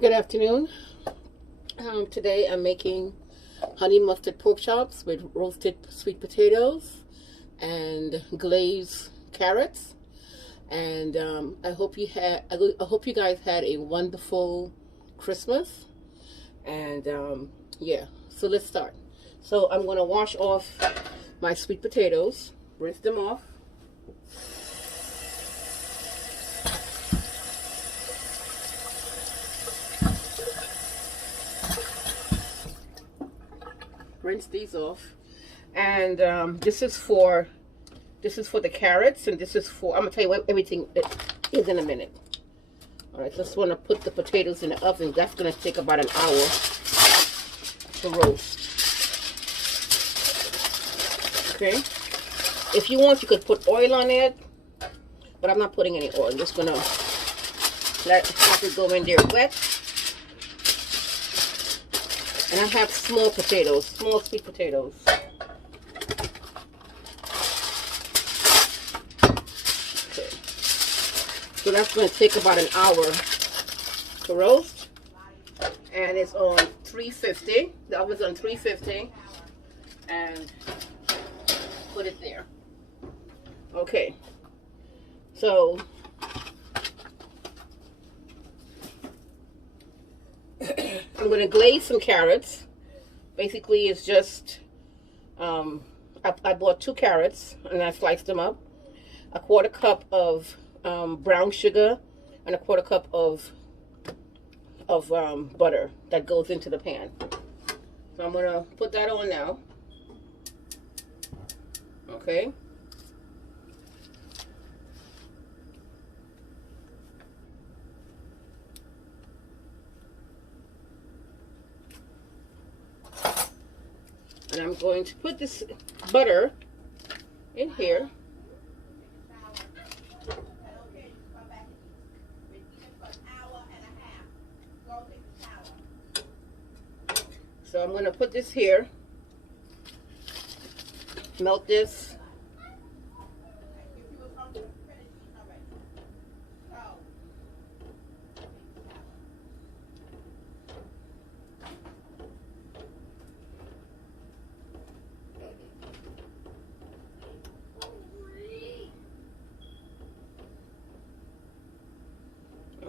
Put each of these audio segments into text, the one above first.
Good afternoon. Today I'm making honey mustard pork chops with roasted sweet potatoes and glazed carrots. And I hope you guys had a wonderful Christmas. And yeah, so let's start. So I'm gonna wash off my sweet potatoes, rinse them off. Rinse these off, and this is for the carrots, and this is for, I'm gonna tell you what everything is in a minute. All right, just want to put the potatoes in the oven. That's gonna take about an hour to roast. Okay, if you want, you could put oil on it, but I'm not putting any oil. I'm just gonna let it go in there wet. And I have small potatoes, small sweet potatoes. Okay. So that's going to take about an hour to roast. And it's on 350. The oven's on 350. And put it there. Okay. So I'm going to glaze some carrots. Basically, it's just, I bought 2 carrots and I sliced them up. A quarter cup of brown sugar and a quarter cup of butter that goes into the pan. So I'm going to put that on now. Okay. And I'm going to put this butter in here. So I'm going to put this here. Melt this.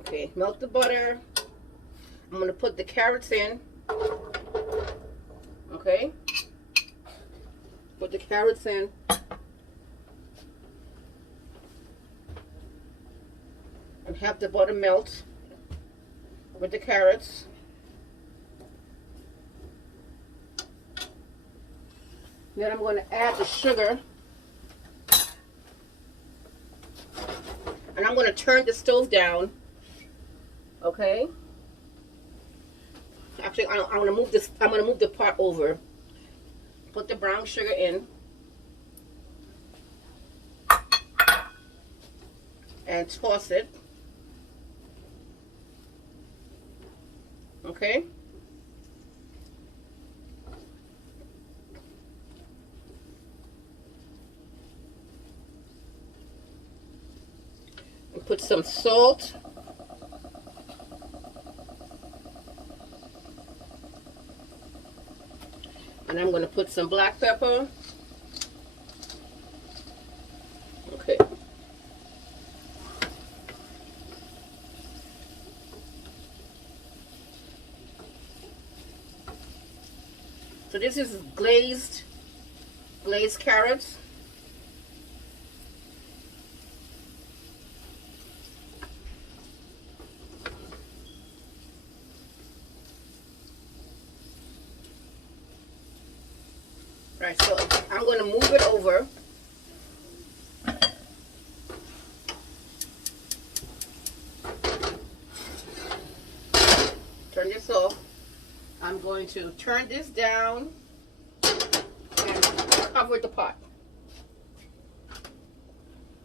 Okay, melt the butter. I'm going to put the carrots in. Okay. Put the carrots in. And have the butter melt with the carrots. Then I'm going to add the sugar. And I'm going to turn the stove down. Okay. Actually, I'm gonna move this. I'm gonna move the pot over. Put the brown sugar in, and toss it. Okay. And put some salt. And I'm going to put some black pepper. Okay. So this is glazed carrots. Right, so I'm going to move it over. Turn this off. I'm going to turn this down and cover the pot.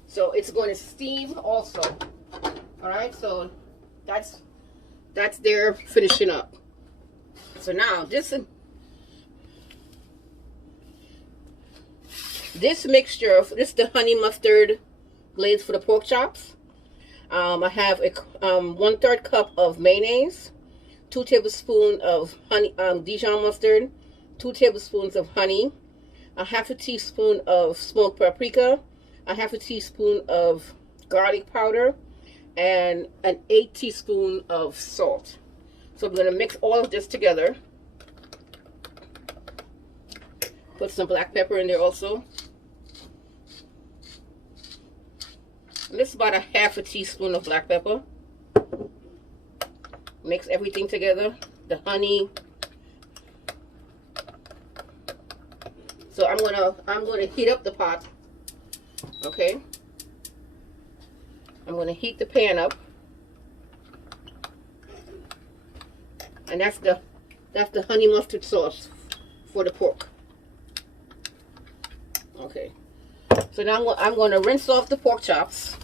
So it's going to steam also. All right, so that's there finishing up. So now this mixture, this is the honey mustard glaze for the pork chops. I have a 1/3 cup of mayonnaise, 2 tablespoons of honey, Dijon mustard, 2 tablespoons of honey, a half a teaspoon of smoked paprika, a half a teaspoon of garlic powder, and an 8 teaspoon of salt. So I'm going to mix all of this together. Put some black pepper in there also. And this is about a half a teaspoon of black pepper. Mix everything together. The honey. So I'm gonna heat up the pot. Okay. I'm gonna heat the pan up. And that's the honey mustard sauce for the pork. Okay. So now I'm going to rinse off the pork chops.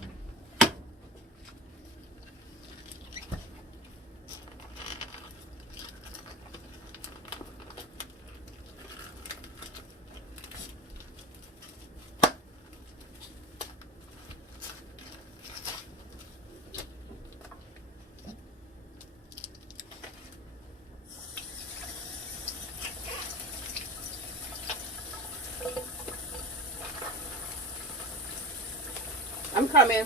I'm coming.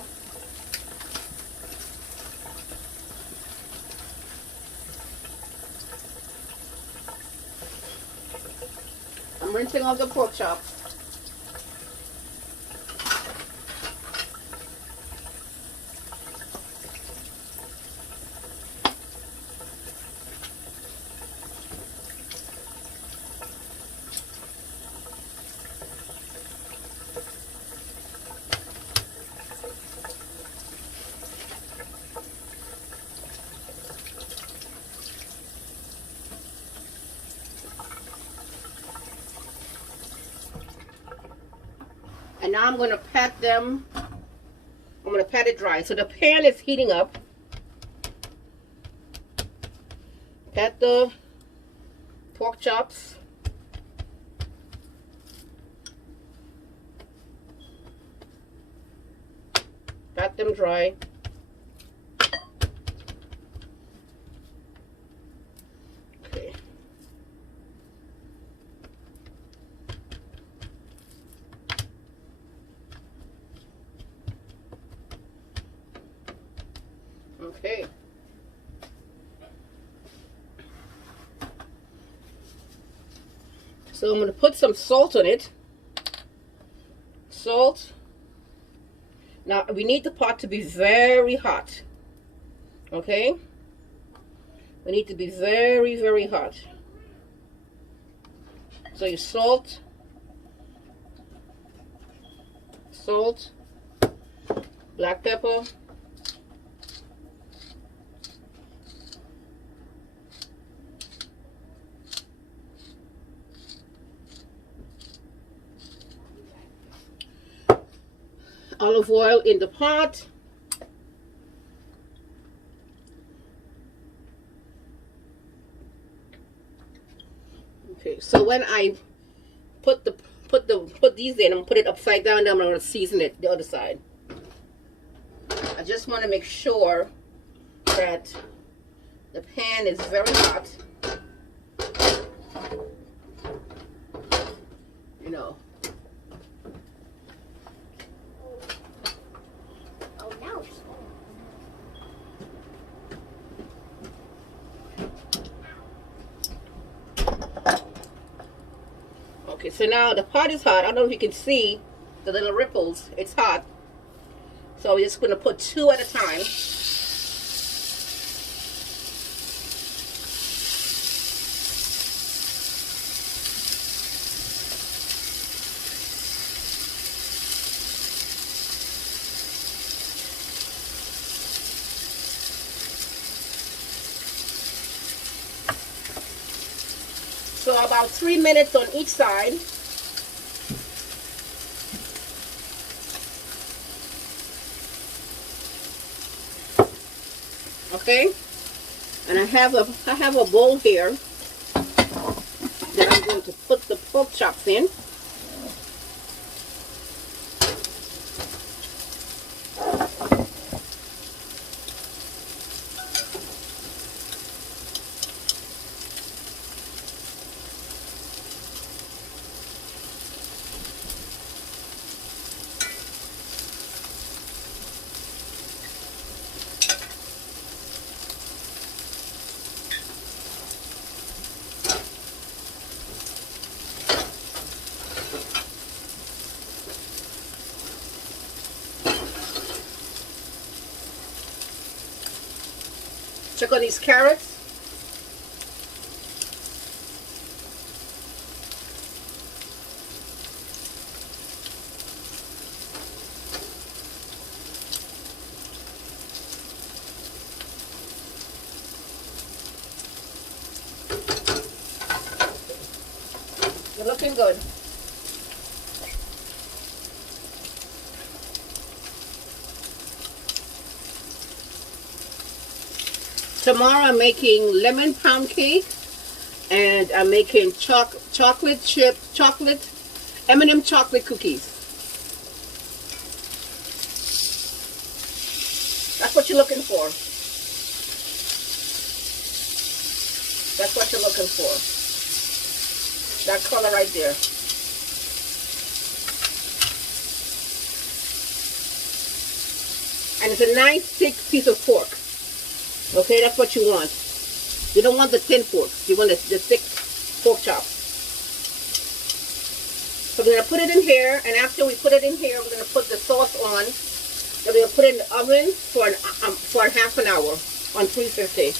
I'm rinsing off the pork chops. And now I'm going to pat them. I'm going to pat it dry. So the pan is heating up. Pat the pork chops. Pat them dry. Okay. Okay. So I'm going to put some salt on it. Salt. Now we need the pot to be very hot. Okay? We need to be very, very hot. So you salt. Salt. Black pepper. Olive oil in the pot. Okay, so when I put these in, I'm gonna put it upside down, then I'm gonna season it the other side. I just want to make sure that the pan is very hot. You know. Okay, so now the pot is hot. I don't know if you can see the little ripples. It's hot. So we're just going to put 2 at a time. So about 3 minutes on each side. Okay, and I have a bowl here that I'm going to put the pork chops in. Check on these carrots. They're looking good. Tomorrow I'm making lemon pound cake, and I'm making chocolate M&M chocolate cookies. That's what you're looking for. That's what you're looking for. That color right there. And it's a nice thick piece of pork. Okay, that's what you want. You don't want the thin pork. You want the thick pork chop. So we're going to put it in here, and after we put it in here, we're going to put the sauce on. Then we're going to put it in the oven for half an hour on 350.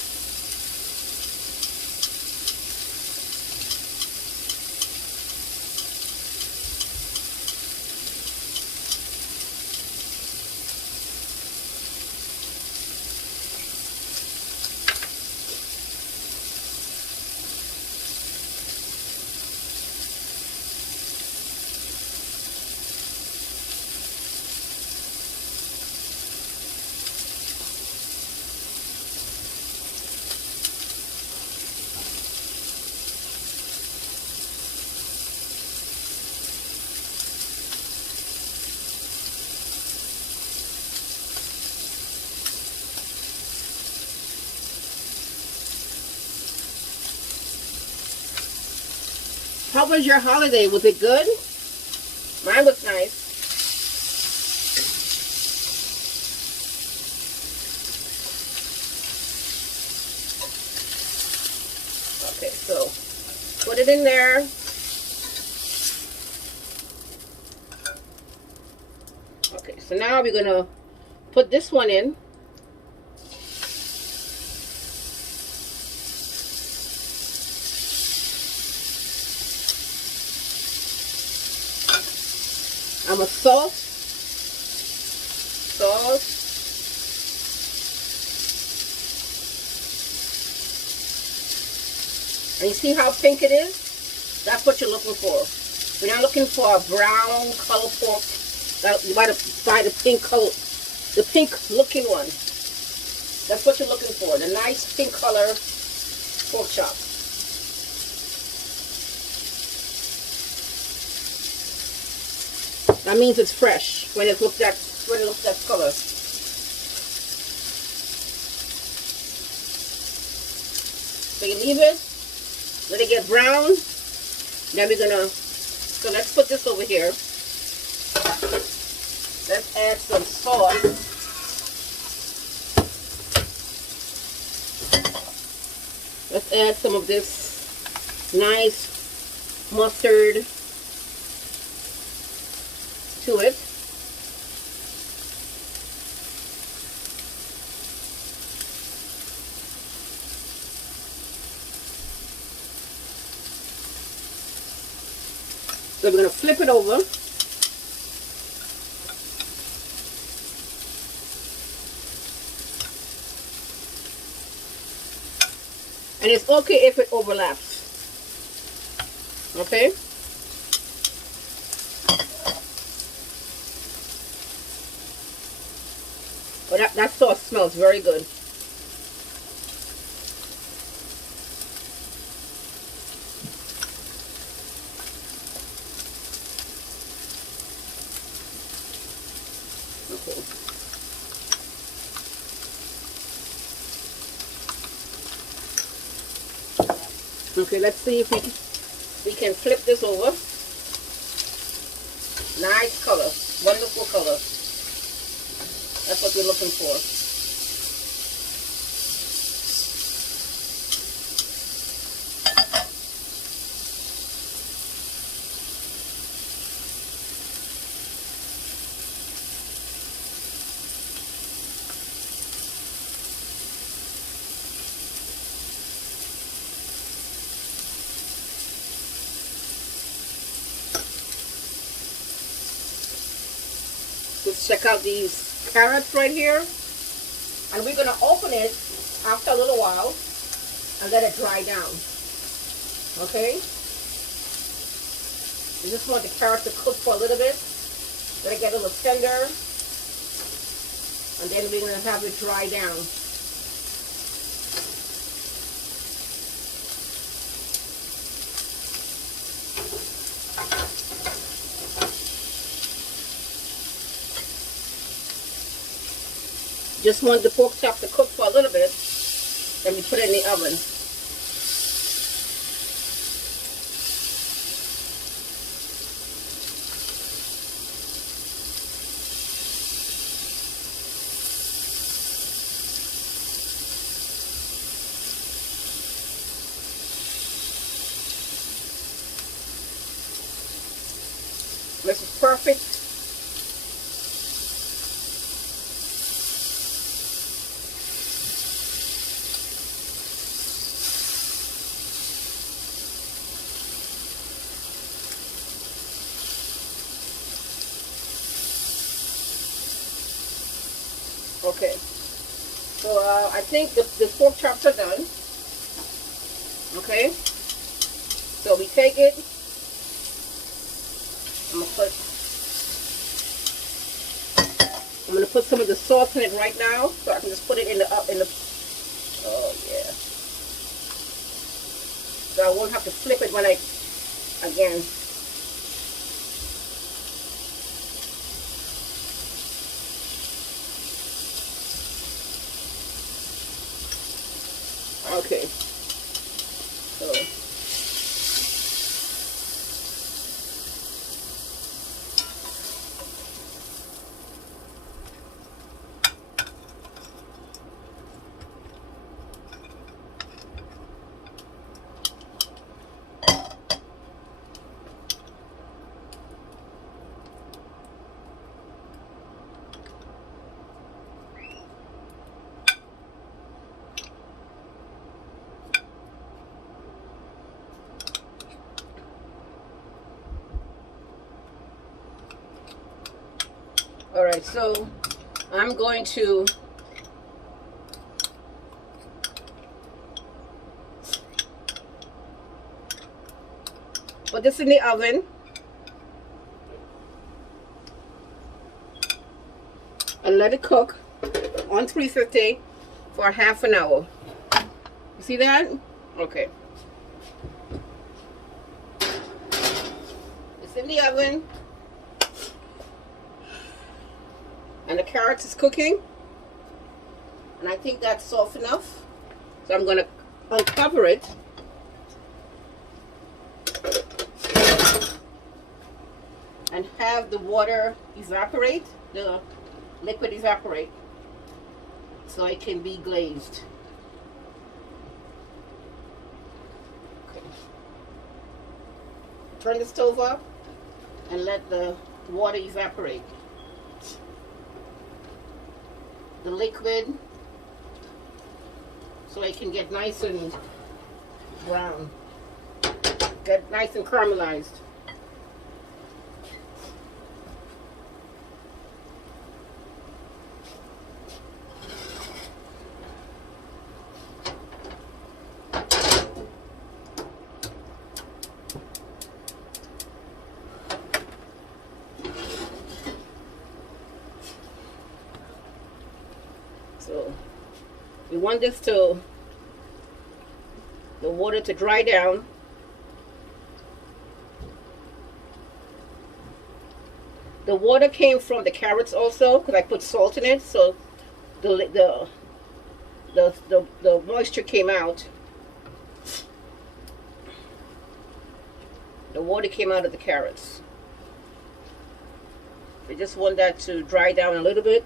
How was your holiday? Was it good? Mine was nice. Okay, so put it in there. Okay, so now we're gonna put this one in. I'm a salt. And you see how pink it is? That's what you're looking for. We're not looking for a brown color pork. You want to buy the pink color, the pink looking one. That's what you're looking for. The nice pink color pork chop. That means it's fresh when it looks that color. So you leave it, let it get brown. Then we're gonna, so let's put this over here. Let's add some sauce. Let's add some of this nice mustard to it. So we're going to flip it over. And it's okay if it overlaps. Okay? Well, that sauce smells very good. Okay. Okay, let's see if we can flip this over. Nice color, wonderful color. That's what we're looking for. Check out these carrots right here. And we're going to open it after a little while and let it dry down. Okay? You just want the carrots to cook for a little bit. Let it get a little tender. And then we're going to have it dry down. Just want the pork chop to cook for a little bit. Then we put it in the oven. This is perfect. Okay, so I think the pork chops are done. Okay, so we take it. I'm gonna put some of the sauce in it right now, so I can just put it in the. Oh yeah. So I won't have to flip it when again. Okay. So. All right, so I'm going to put this in the oven and let it cook on 350 for half an hour. You see that? Okay. It's in the oven. And the carrots is cooking. And I think that's soft enough. So I'm going to uncover it. And have the water evaporate, the liquid evaporate, so it can be glazed. Okay. Turn the stove up and let the water evaporate. The liquid, so it can get nice and brown, get nice and caramelized. So we want this the water to dry down. The water came from the carrots also, because I put salt in it, so the moisture came out. The water came out of the carrots. We just want that to dry down a little bit.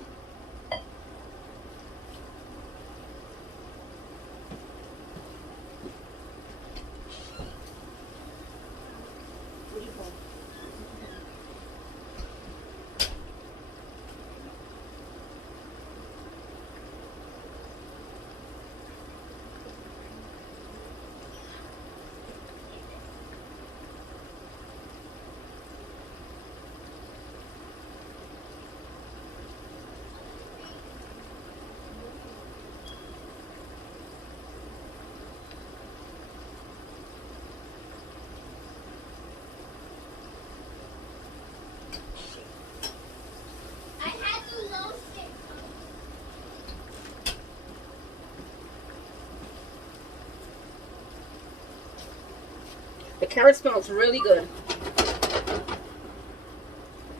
The carrot smells really good.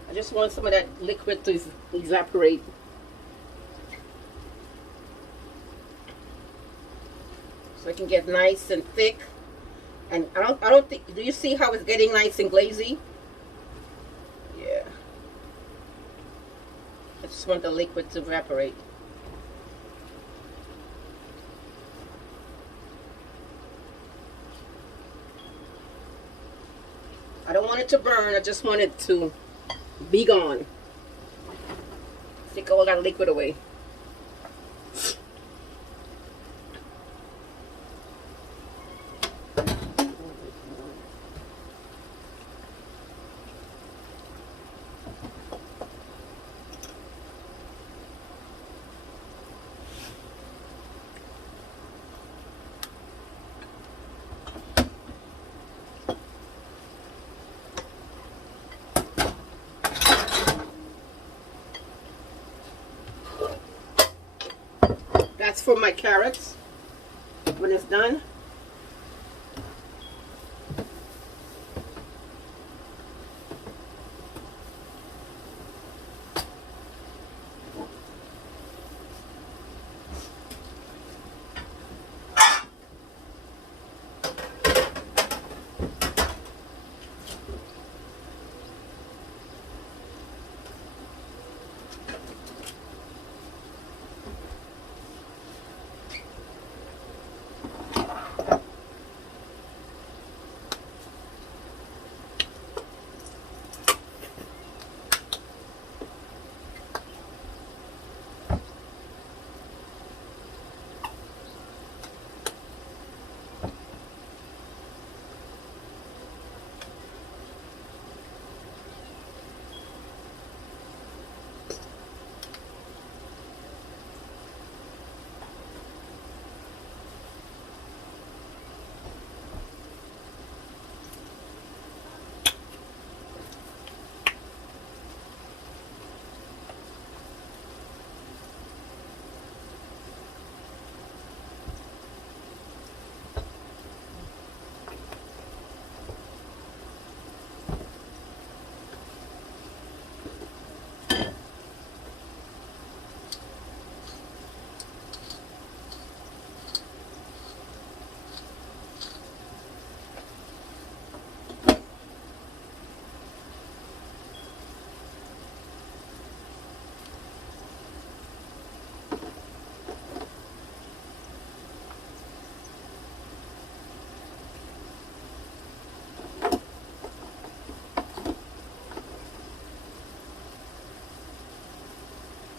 I just want some of that liquid to evaporate. So it can get nice and thick. And I don't think, do you see how it's getting nice and glazy? Yeah. I just want the liquid to evaporate. I don't want it to burn, I just want it to be gone. Take all that liquid away. That's for my carrots when it's done.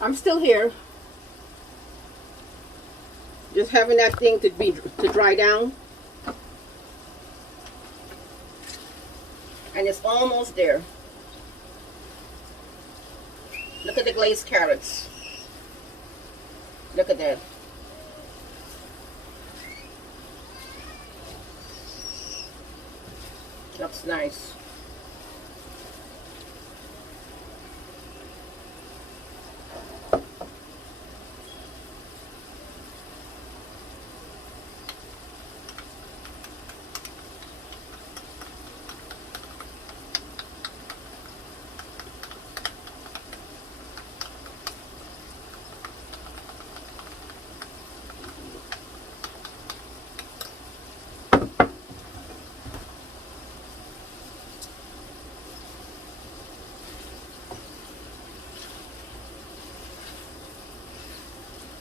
I'm still here. Just having that thing to dry down. And it's almost there. Look at the glazed carrots. Look at that. Looks nice.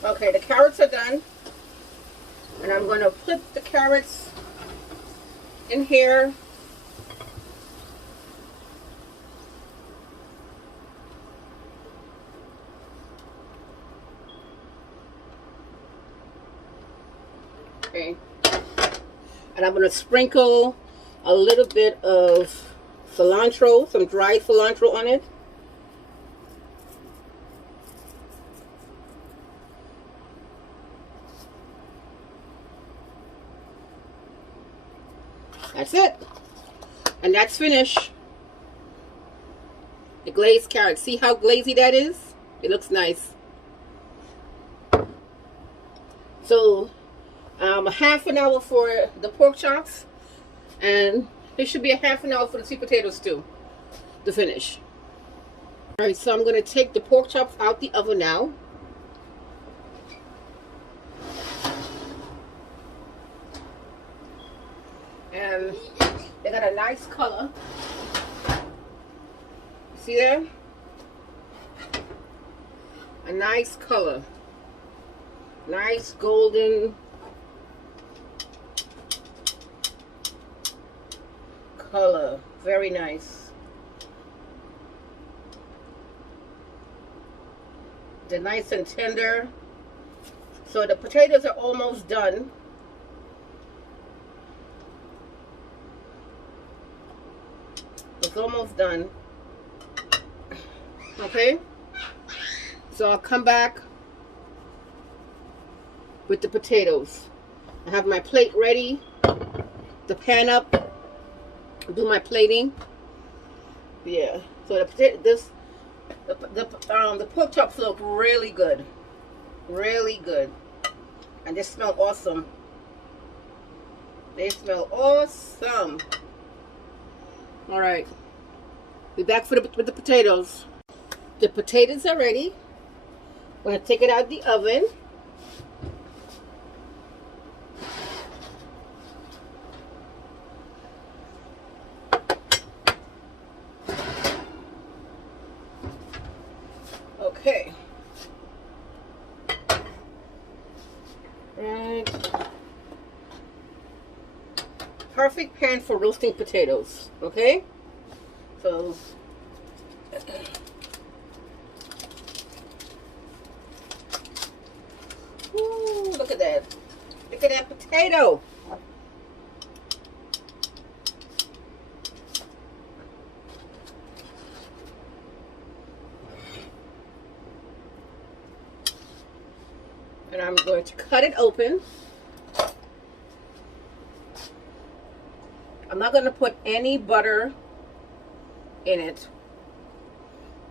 Okay, the carrots are done. And I'm going to put the carrots in here. Okay. And I'm going to sprinkle a little bit of cilantro, some dried cilantro on it. That's it. And that's finished. The glazed carrot. See how glazy that is? It looks nice. So, half an hour for the pork chops. And It should be a half an hour for the sweet potato stew to finish. All right, so I'm going to take the pork chops out the oven now. And they got a nice color. See there? A nice color. Nice golden color. Very nice. They're nice and tender. So the potatoes are almost done. It's almost done. Okay? So I'll come back with the potatoes. I have my plate ready, the pan up, do my plating. Yeah. So the potato, the pork chops look really good, really good, and they smell awesome. They smell awesome. All right, be back with the potatoes. The potatoes are ready. I'm gonna take it out of the oven. Okay. Right. Perfect pan for roasting potatoes. Okay. So. Ooh, look at that. Look at that potato. And I'm going to cut it open. I'm not going to put any butter in it.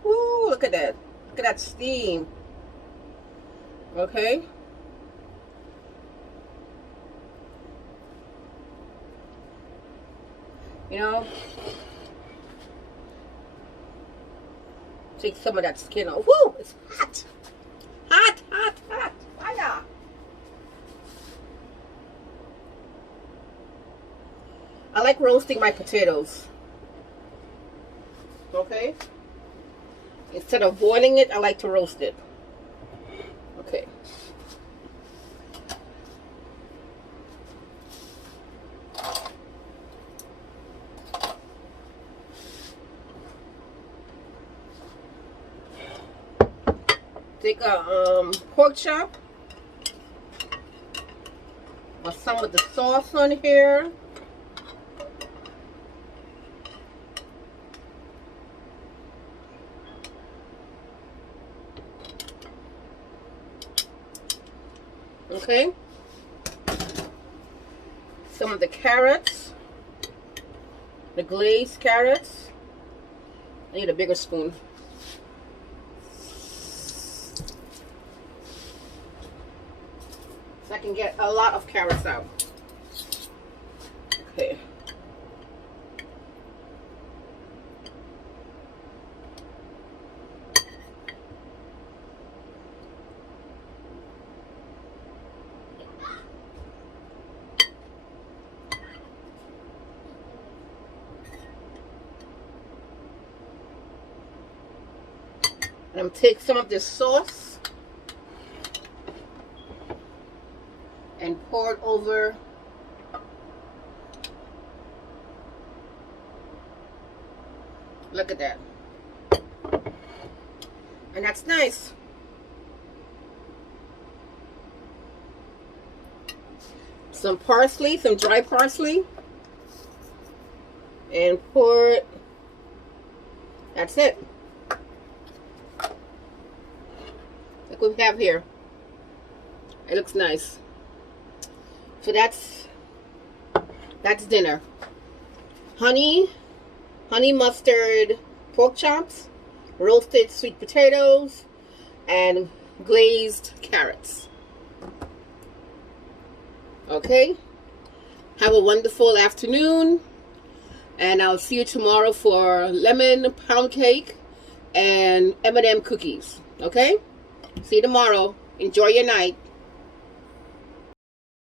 Ooh, look at that. Look at that steam. Okay. You know, take some of that skin off. Woo! It's hot. Hot, hot, hot. Fire. I like roasting my potatoes. Okay? Instead of boiling it, I like to roast it. Okay. Take a pork chop with some of the sauce on here. Okay. Some of the carrots, the glazed carrots. I need a bigger spoon. I can get a lot of carrots out. Okay. And I'm going to take some of this sauce and pour it over look at that, and that's nice. Some parsley, some dry parsley, and pour it. That's it. Like we have here. It looks nice. So that's dinner. Honey mustard pork chops, roasted sweet potatoes, and glazed carrots. Okay? Have a wonderful afternoon. And I'll see you tomorrow for lemon pound cake and M&M cookies. Okay? See you tomorrow. Enjoy your night.